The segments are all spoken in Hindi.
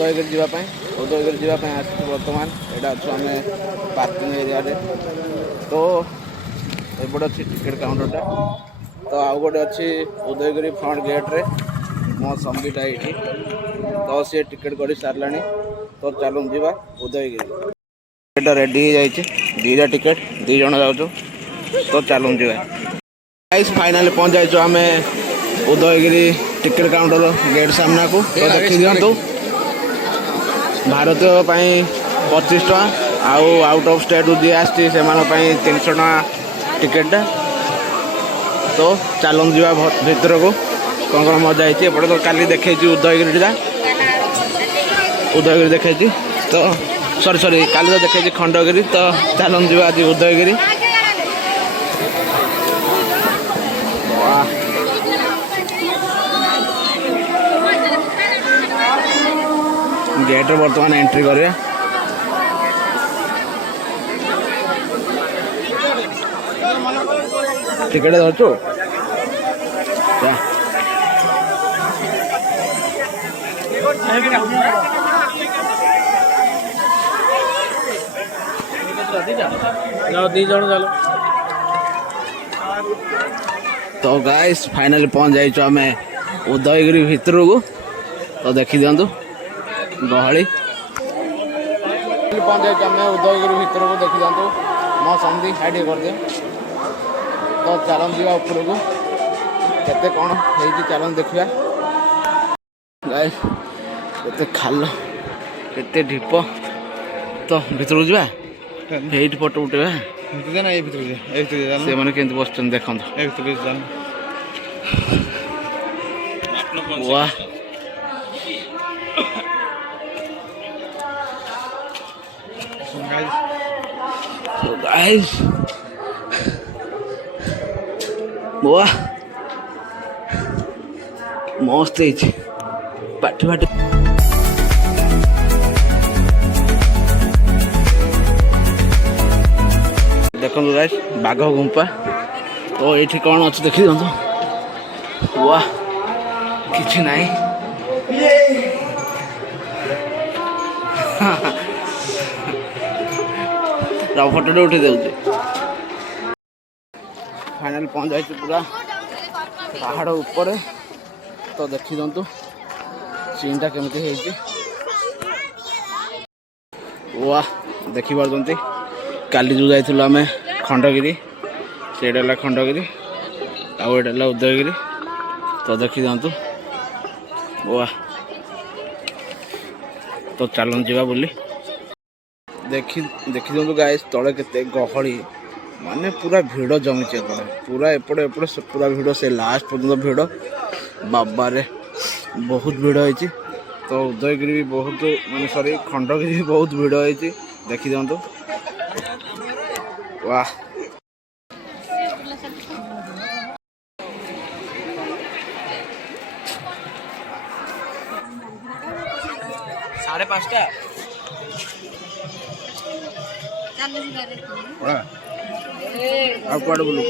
उदयगिरी जावाई उदयगिरी जावाई आस बर्तमान यहाँ अच्छु आम पार्किंग एरिया तो एपटे अच्छी टिकेट काउंटरटा तो आउ गोटे अच्छी उदयगिरी फ्रंट गेट्रे मो संगीटा ये तो सी टिकेट कर सारा तो चलू जा उदयगिरी टिकेट रेडी हो जाए दीटा टिकेट दी जन जाऊँ तो चलू जा फाइनाली पहुँच जाइए आम उदयगिरी टिकेट काउंटर गेट सामना को तो देखी दिंतु भारतीय 25 टका आउट ऑफ स्टेट जी आसी 300 टका टिकेट तो चलूँ जा भर को कौन मजा है एपटे तो काली देखे उदयगिरी उदयगिरी देखे तो सॉरी काली तो देखे खंडगिरी तो चलूँ जा आज उदयगिरी गेट बर्तमान एंट्री करें टिकेट धरचु तो गाइस फाइनली पहुंच जाइए आम उदयगिरी भितर को तो देखी दिंतु गहली पहुंच जाइए आम उदयगिरी भितर को देखी दिंतु मो संधि हाइड कर दे तो चलन जा ऊपर को केते कौन है चलन देखा गाइस केते खाल केते ढीप तो भितर जा फोटो उठेगा से मैंने केंद्र बस देखो वाह so guys वाह मस्त है पाटी पाटी देखो गाइस बाघ गुंपा तो ये कौन अच्छे देखी दिखाँ वाह किसी ना फोटो उठे दे फाइनल पहुंच जाए पूरा पहाड़ ऊपर तो देखी दिंतु सीनटा केमती वाह देखी पार्टी काली जो जाइलु आम खंडगिरी से खंडगिरी आउटा उदयगिरी तो देखी दिंतु वाह तो चलन जा बोली देखी दिंतु गाइस तले केते गहली माने पूरा भिड़ जमी पूरा एपटे एपटे पूरा भिड़ से लास्ट पर्यटन भिड़ बाबारे बहुत भिड़ होती तो उदयगिरी भी बहुत माने सॉरी खंडगिरी भी बहुत भिड़ होती देखी दिंतु वाह साढ़े 5टा आप बोलू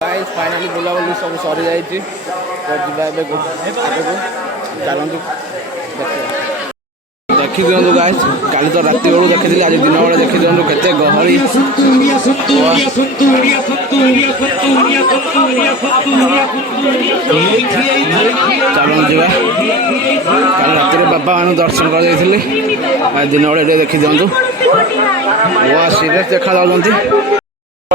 फाइनाली बुलाबुली सब सरी जाइए तो चलतु देखी दिंतु गाइस काली तो रात बेलू देखी आज दिन बेले देखी दिंतु केते गहली चलन जा कल रात बाबा मान दर्शन कर दिन बेले देखी दिंतु वाह सीरियस देखा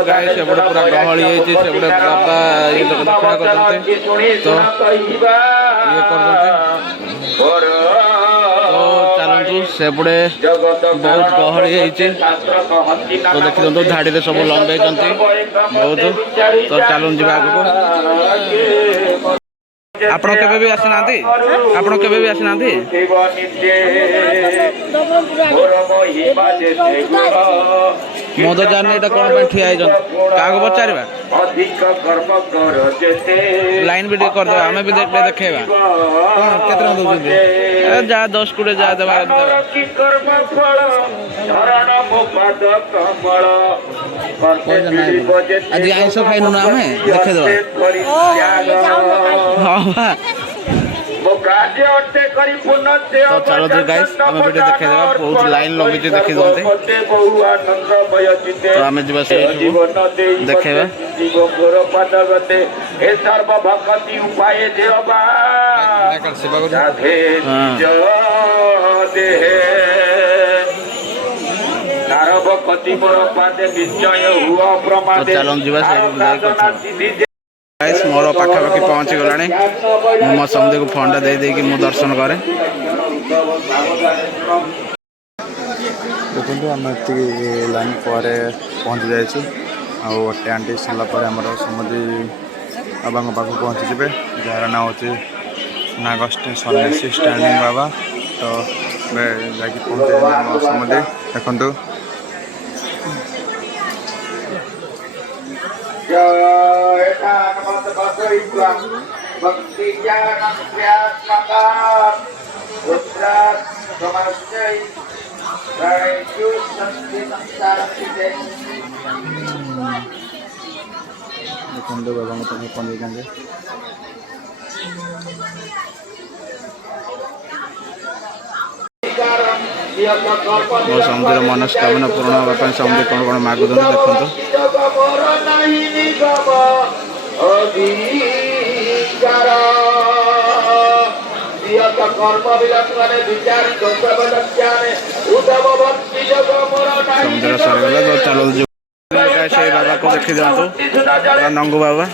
गाइस सेपटे पूरा गहली सेपटे बाबा ये दक्षिणा कर तो ये कर सेपटे बहुत गहली तो देखी दिंतु धाड़ी में सब लंबे बहुत तो चलूँ जा आगे आपण केबे भी आसी नांती आपण केबे भी आसी नांती मो तो जाने एटा कोन पे ठिया आइजन कागो पचारबा लाइन भी कर दो हमें भी देखेबा कोन केतना दउछन जा 10 कुडे जा देबा आज आइसो खाइनु ना हमें देखे दो हां तो चलो जी गाइस आम वीडियो देखे बहुत लाइन लगी देखी दे तो आम जी देखेबा चलो जीवा गाइस मोर पाखापाखि पहुँची गलानी मो समुद्र को फोन टा दे कि मु दर्शन करे देखो आम ये लाइन पर पहुँची जाइए आटे आंटी सारापर आम समुद्री बाबा पाख पहुँची जाए जार ना हूँ नागस्ट सन्यासी स्टैंडिंग बाबा तो जाकि पहुँचे समुद्री देखु देखो बाबा मत पहुँचे मो समुद्र मनस्कामना पूर्ण होगा समुद्र कौन कौन मागुद देखो समुद्र सरगला तो चलो बाबा को देखी दिखाँ नंगू बाबा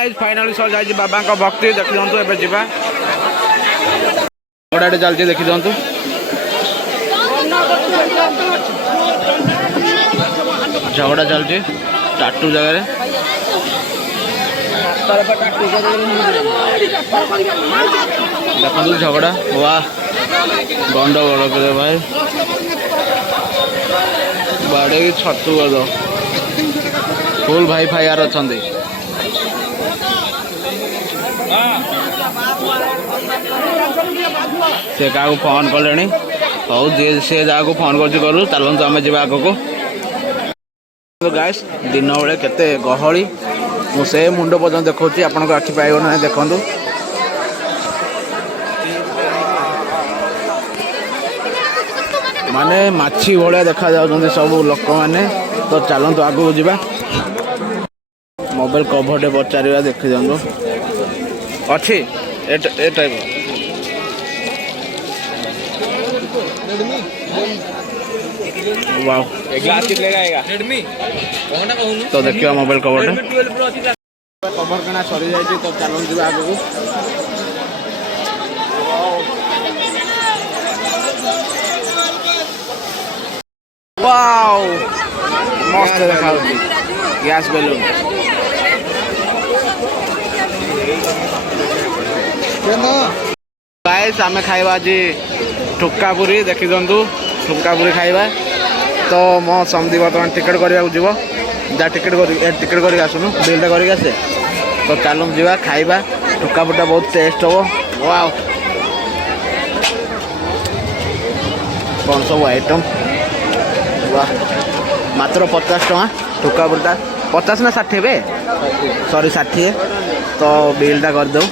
आम फाइनाली सर जाइए बाबा भक्ति देखी दिखाँ एवं जावा घोड़ाटे चलती देखी दिखाँ झगड़ा चलती टाटू जगह देखो झगड़ा वाह गंडगोल करे भाई बाड़े छतु गद फुल भाई फाइयार अच्छा से क्या फोन कले हौ जी सी जहाँ को फोन करूँ चलते आम जा आग को गाइस दिन बेले केते गहली मुझे मुंड पर्यटन देखा आपण आखि पाइब ना देखु माने माछी भाया देखा जाऊँ सब लोक मैंने तो चलतु आगू जा मोबाइल कभर पचार देखी दिखाँ अच्छी ए टाइप वाओ तो देखिए मोबाइल कवर कवर किना सरी जाए तो चलते जा आग को वाओ मस्त देखा गैस बेलून गाइस आम खाइबा आज ठुका पूरी देखी दिंतु ठुका पूरी खाइबा तो मो समझी बर्तमान टिकेट करने जीव जा टिकेट कर आसुनु बिलटा कर आसे तो चलू जा खाइबा ठुका पुटा बहुत टेस्ट हम वाओ कौन सब आइटम वाह मात्र 50 टଙ୍କା ठुका पुटा 50 ना 60 बे सॉरी 60 तो बिलटा कर दो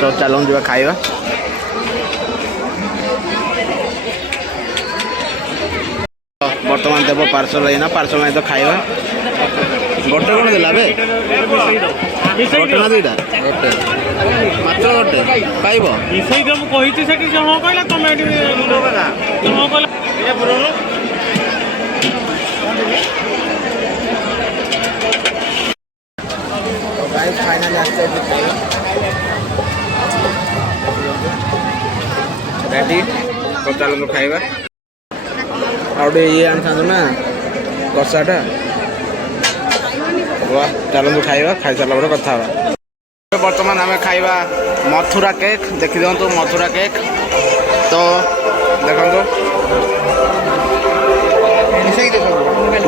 तो चलो जा खाइबा बर्तमान देव पार्सल है ना पार्सल नहीं तो खाइबा गोटे कौन देला बे गोटे ना दुईटा मात्र गोटे पाइब रेडी तो चलो खाइबा आउटे ये आना ना कषाटा वाह चलते खाइबा खाई सारा पर कथा बर्तमान आम खाइबा मथुरा केक देखी दिखाँ मथुरा केक तो देखो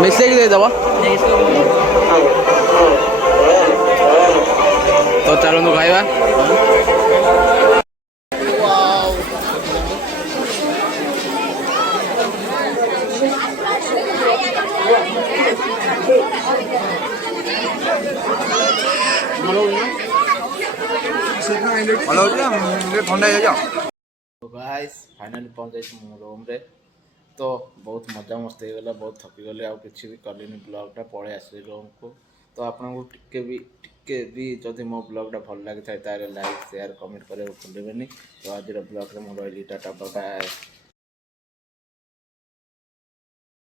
मिसेक देदेव तो चलते खाइबा ଭଲ ହେଉଛି ଟିକେ ଥଣ୍ଡା ହେଇଯାଉଛି ଆଉ। तो गाइस फाइनाली पहुंच जाइए मो रूम रे तो बहुत मजा मस्ती होगा बहुत थकीगली आउ कि भी कलिनी ब्लॉगटा पलि आस रूम को तो आपको टिके भी जदि मो ब्लॉगटा भल लगी था लाइक शेयर कमेंट करने भूलें तो आज ब्लॉग में मुझे टाटा बाय।